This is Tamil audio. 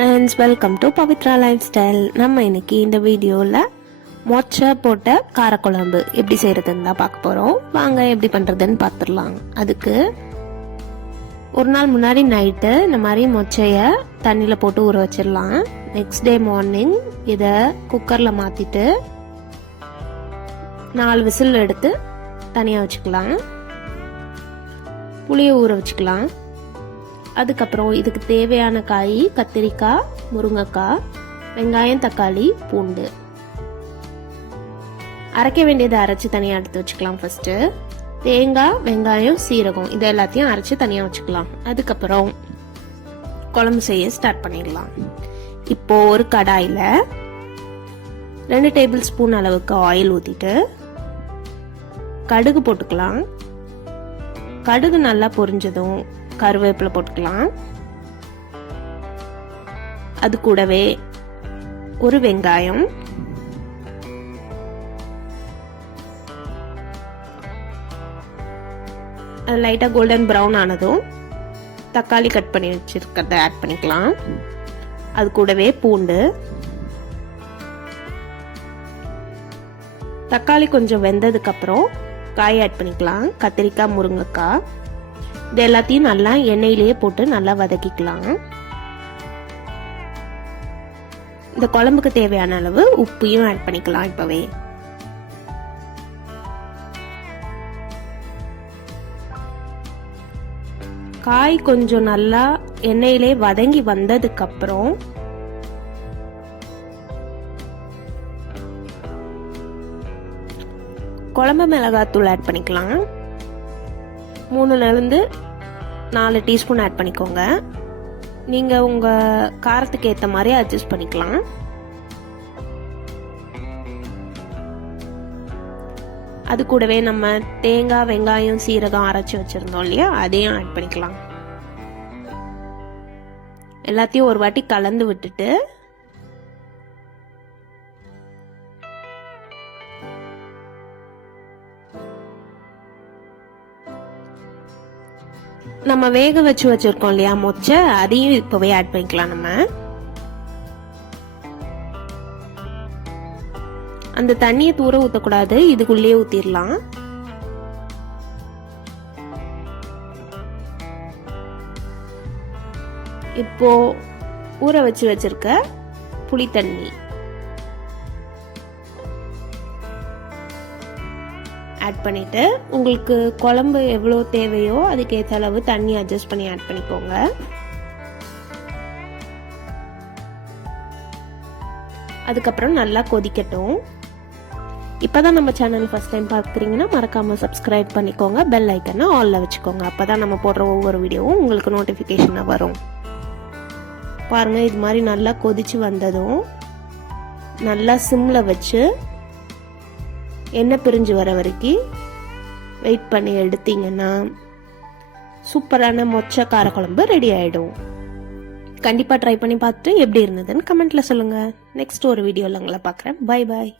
Friends, welcome to Pavithra life style. நம்ம இன்னைக்கு இந்த வீடியோவில் மொச்சை போட்ட காரக்குழம்பு எப்படி செய்கிறதுன்னு தான் பார்க்க போகிறோம். வாங்க எப்படி பண்ணுறதுன்னு பார்த்துடலாம். அதுக்கு ஒரு நாள் முன்னாடி நைட்டு இந்த மாதிரி மொச்சையை தண்ணியில் போட்டு ஊற வச்சிடலாம். நெக்ஸ்ட் டே மார்னிங் இதை குக்கரில் மாற்றிட்டு 4 விசில் எடுத்து தனியாக வச்சுக்கலாம். புளியை ஊற வச்சுக்கலாம். அதுக்கப்புறம் இதுக்கு தேவையான காய் கத்திரிக்காய், முருங்கைக்காய், வெங்காயம், தக்காளி, பூண்டு. அரைக்க வேண்டியதை அரைச்சி தனியாக எடுத்து வச்சுக்கலாம். ஃபர்ஸ்ட் தேங்காய், வெங்காயம், சீரகம் இது எல்லாத்தையும் அரைச்சி தனியாக வச்சுக்கலாம். அதுக்கப்புறம் குழம்பு செய்ய ஸ்டார்ட் பண்ணிடலாம். இப்போ ஒரு கடாயில் 2 டேபிள் ஸ்பூன் அளவுக்கு ஆயில் ஊற்றிட்டு கடுகு போட்டுக்கலாம். கடுகு நல்லா பொரிஞ்சதும் கருவேப்பிலை போட்டுக்கலாம். அது கூடவே ஒரு வெங்காயம், லைட்டா கோல்டன் ப்ரௌன் ஆனதும் தக்காளி கட் பண்ணி வச்சிருக்கிறத ஆட் பண்ணிக்கலாம். அது கூடவே பூண்டு. தக்காளி கொஞ்சம் வெந்ததுக்கு அப்புறம் காய் ஆட் பண்ணிக்கலாம். கத்திரிக்காய், முருங்கைக்காய் இது எல்லாத்தையும் நல்லா எண்ணெயிலேயே போட்டு நல்லா வதக்கிக்கலாம். இந்த குழம்புக்கு தேவையான அளவு உப்பையும் ஆட் பண்ணிக்கலாம். இப்பவே காய் கொஞ்சம் நல்லா எண்ணெயிலே வதங்கி வந்ததுக்கு அப்புறம் குழம்பு மிளகாத்தூள் ஆட் பண்ணிக்கலாம். 3-4 டீஸ்பூன் ஆட் பண்ணிக்கோங்க. நீங்கள் உங்கள் காரத்துக்கு ஏற்ற மாதிரி அட்ஜஸ்ட் பண்ணிக்கலாம். அது கூடவே நம்ம தேங்காய், வெங்காயம், சீரகம் அரைச்சி வச்சுருந்தோம் இல்லையா, அதையும் ஆட் பண்ணிக்கலாம். எல்லாத்தையும் ஒரு வாட்டி கலந்து விட்டுட்டு நம்ம வேக வச்சு வச்சிருக்கோம் இல்லையா மொச்சை, அதையும் இப்பவே ஆட் பண்ணிக்கலாம். நம்ம அந்த தண்ணியை தூர ஊத்தக்கூடாது, இதுக்குள்ளேயே ஊத்திடலாம். இப்போ ஊற வச்சு வச்சிருக்க புளி தண்ணி ஆட் பண்ணிட்டு உங்களுக்கு குழம்பு எவ்வளோ தேவையோ அதுக்கு ஏற்ற அளவு தண்ணி அட்ஜஸ்ட் பண்ணி ஆட் பண்ணிக்கோங்க. அதுக்கப்புறம் நல்லா கொதிக்கட்டும். இப்போதான் நம்ம சேனல் ஃபர்ஸ்ட் டைம் பார்க்குறீங்கன்னா மறக்காம சப்ஸ்கிரைப் பண்ணிக்கோங்க. பெல் ஐக்கனை ஆல்ல வச்சுக்கோங்க. அப்போதான் நம்ம போடுற ஒவ்வொரு வீடியோவும் உங்களுக்கு நோட்டிஃபிகேஷனாக வரும். பாருங்க, இது மாதிரி நல்லா கொதிச்சு வந்ததும் நல்லா சிம்ல வச்சு எண்ணெய் பிரிஞ்சு வர வரைக்கும் வெயிட் பண்ணி எடுத்தீங்கன்னா சூப்பரான மொச்சை காரக்குழம்பு ரெடி ஆயிடும். கண்டிப்பா ட்ரை பண்ணி பார்த்துட்டு எப்படி இருந்ததுன்னு கமெண்ட்ல சொல்லுங்க. நெக்ஸ்ட் ஒரு வீடியோல உங்களை பார்க்குறேன். Bye bye.